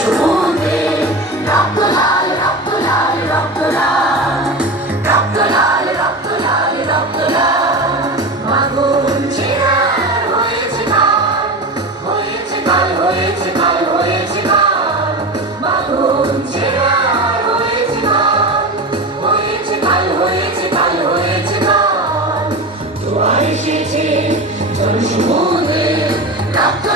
সমুদ্রে রক্ত লাল রক্ত লাল রক্ত লাল রক্ত লাল রক্ত লাল রক্ত লাল মাগুন চিনার হয়েছে কাল হয়েছে কাল হয়েছে কাল হয়েছে কাল মাগুন চিনার হয়েছে কাল হয়েছে কাল হয়েছে কাল হয়েছে কাল তো এসেছে জল সমুদ্রে রক্ত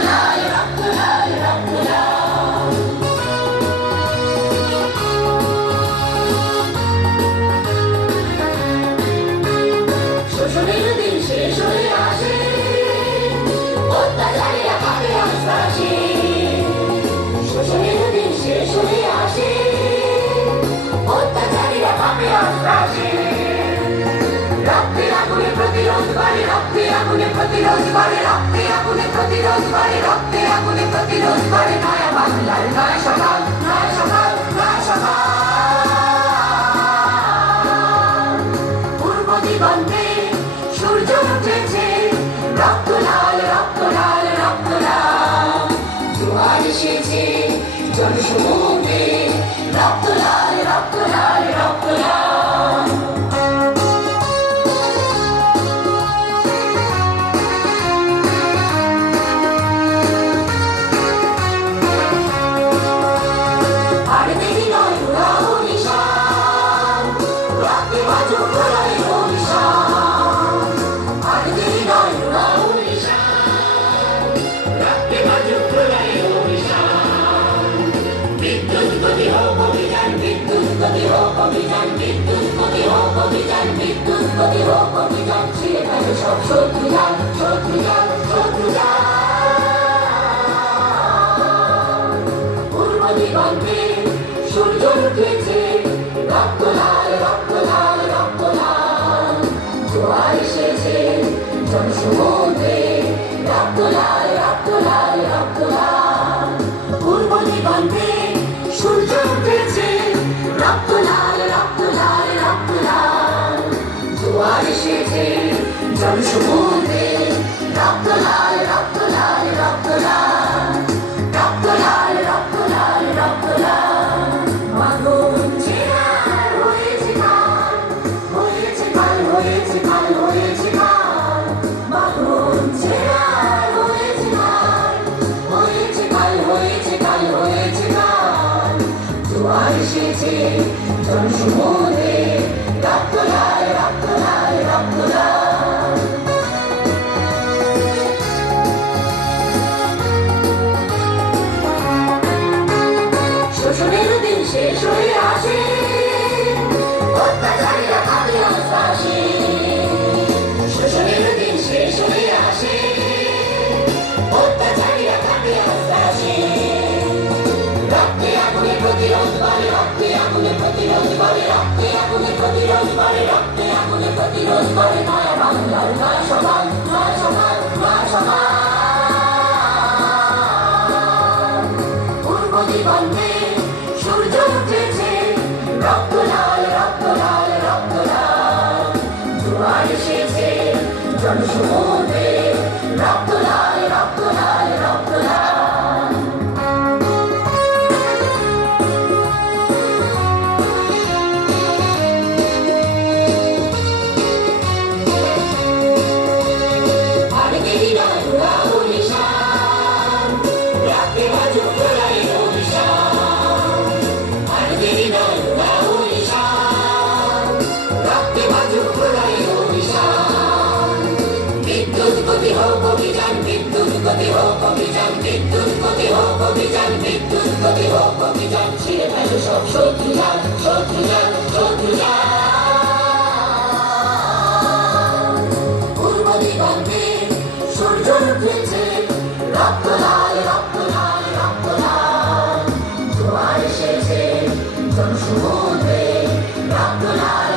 করে রক্তে আগুনে প্রতিরোধ করে রক্তে আগুনে প্রতিরোধ করে রক্তে আগুনে প্রতিরোধ করে নয়া বাংলার নয়া সকাল নয়া সকাল নয়া সকাল পূর্ব দিগন্তে সূর্য উঠেছে, রক্ত লাল রক্ত লাল রক্ত লাল। জোয়ার এসেছে জল অভিযান বিদ্যুৎ হোক অভিযান ছিঁড়ে ফেলে সব শত্রু যান শত্রু যান শত্রু যান পূর্ব দিগন্তে সূর্য উঠেছে রক্ত লাল রক্ত লাল রক্ত লাল জোয়ার এসেছে জন সমুদ্রে রক্ত লাল জোয়ার এসেছে জন সমুদ্রে রক্ত লাল রক্ত লাল রক্ত লাল রক্ত লাল রক্ত লাল রক্ত লাল মাগুন ছিনার হয়েছে কাল হয়েছে কাল হয়েছে কাল হয়েছে কাল প্রতিরোধ করে রক্তে আগুনে প্রতিরোধ করে রক্তে আগুনে প্রতিরোধ করে রক্তে আগুনে প্রতিরোধ করে নয়া বাংলার নয়া সকাল নয়া সকাল নয়া সকাল পূর্ব দিগন্তে সূর্য উঠেছে রক্ত লাল রক্ত লাল রক্ত লাল জোয়ার এসেছে জন সমুদ্রে রক্ত লাল রক্ত অভিযান, বিদ্যুৎ গতি হোক, অভিযান, বিদ্যুৎ গতি হোক, অভিযান। ছিঁড়ে ফেলে সব শত্রু যান শত্রু যান শত্রু যান পূর্ব দিগন্তে সূর্য উঠেছে রক্ত লাল রক্ত লাল রক্ত লাল জোয়ার এসেছে জন রক্ত লাল